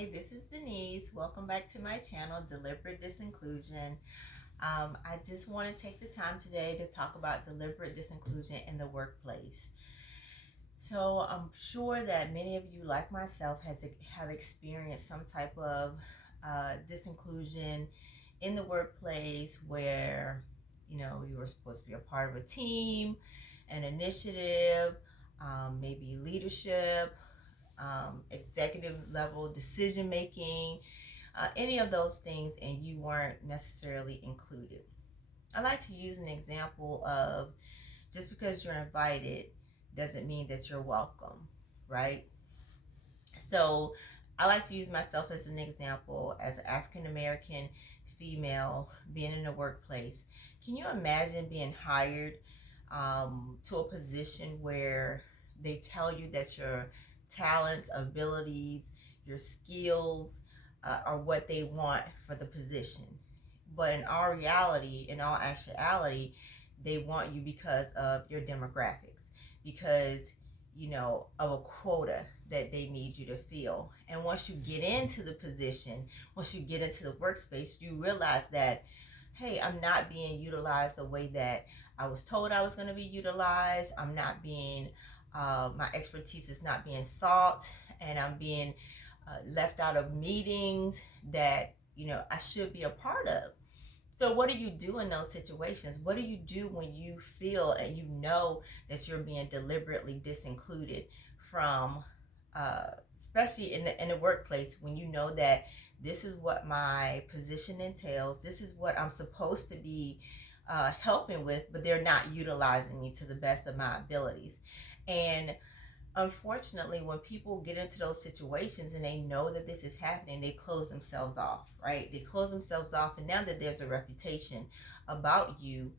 Hi, this is Denise. Welcome back to my channel, Deliberate Disinclusion. I just want to take the time today to talk about deliberate disinclusion in the workplace. So I'm sure that many of you, like myself, have experienced some type of disinclusion in the workplace where you were supposed to be a part of a team, an initiative, maybe leadership, executive level decision making, any of those things, and you weren't necessarily included. I like to use an example of just because you're invited doesn't mean that you're welcome, right? So I like to use myself as an example as an African American female being in the workplace. Can you imagine being hired to a position where they tell you that your talents, abilities, your skills are what they want for the position? But in all reality, in all actuality, they want you because of your demographics, because of a quota that they need you to fill. And once you get into the position, once you get into the workspace, you realize that, hey, I'm not being utilized the way that I was told I was going to be utilized. I'm not being, my expertise is not being sought, and I'm being left out of meetings that, I should be a part of. So what do you do in those situations? What do you do when you feel and you know that you're being deliberately disincluded from, especially in the workplace, when you know that this is what my position entails, this is what I'm supposed to be helping with, but they're not utilizing me to the best of my abilities. And unfortunately, when people get into those situations and they know that this is happening, they close themselves off, right? They close themselves off, and now that there's a reputation about you,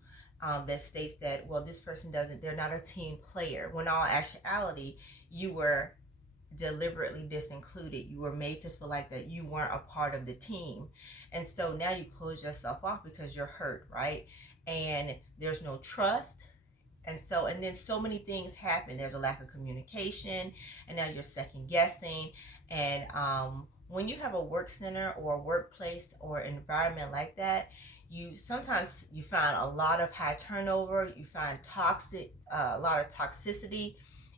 that states that, well, this person doesn't, they're not a team player, when all actuality, you were deliberately disincluded. You were made to feel like that you weren't a part of the team. And so now you close yourself off because you're hurt, right? And there's no trust, and then so many things happen. There's a lack of communication, and now you're second guessing. And when you have a work center or a workplace or environment like that, you find a lot of high turnover. You find a lot of toxicity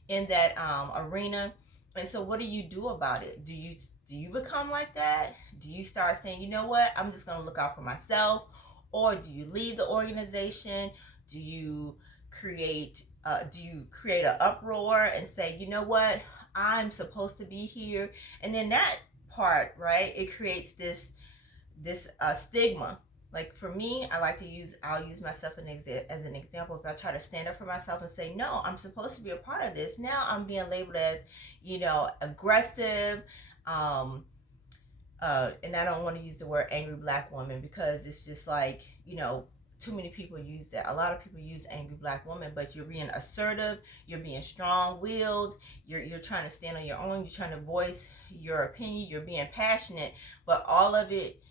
in that arena. And so what do you do about it? Do you become like that? Do you start saying, you know what, I'm just going to look out for myself? Or do you leave the organization? Do you create an uproar and say, you know what, I'm supposed to be here? And then that part, right, it creates this stigma. Like for me, I'll use myself as an example. If I try to stand up for myself and say, no, I'm supposed to be a part of this, now I'm being labeled as, aggressive. um and I don't want to use the word angry black woman, because it's just like, too many people use that. A lot of people use angry black woman, but you're being assertive, you're being strong-willed, you're trying to stand on your own, you're trying to voice your opinion, you're being passionate, but all of it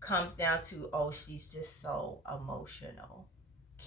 comes down to, oh, she's just so emotional.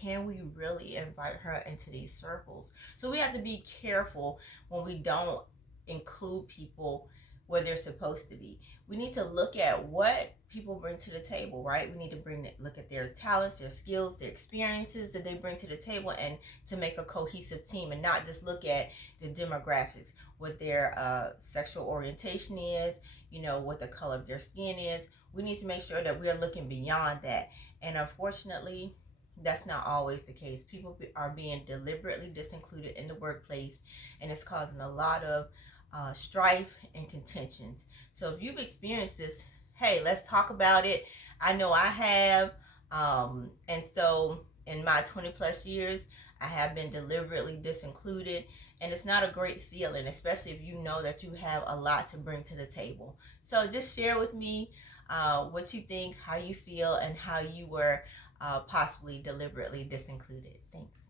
Can we really invite her into these circles? So we have to be careful when we don't include people where they're supposed to be. We need to look at what people bring to the table, right? We need to look at their talents, their skills, their experiences that they bring to the table, and to make a cohesive team, and not just look at the demographics, what their sexual orientation is, what the color of their skin is. We need to make sure that we are looking beyond that. And unfortunately, that's not always the case. People are being deliberately disincluded in the workplace, and it's causing a lot of strife and contentions. So if you've experienced this, hey, let's talk about it. I know I have. And so in my 20 plus years, I have been deliberately disincluded, and it's not a great feeling, especially if you know that you have a lot to bring to the table. So just share with me what you think, how you feel, and how you were possibly deliberately disincluded. Thanks.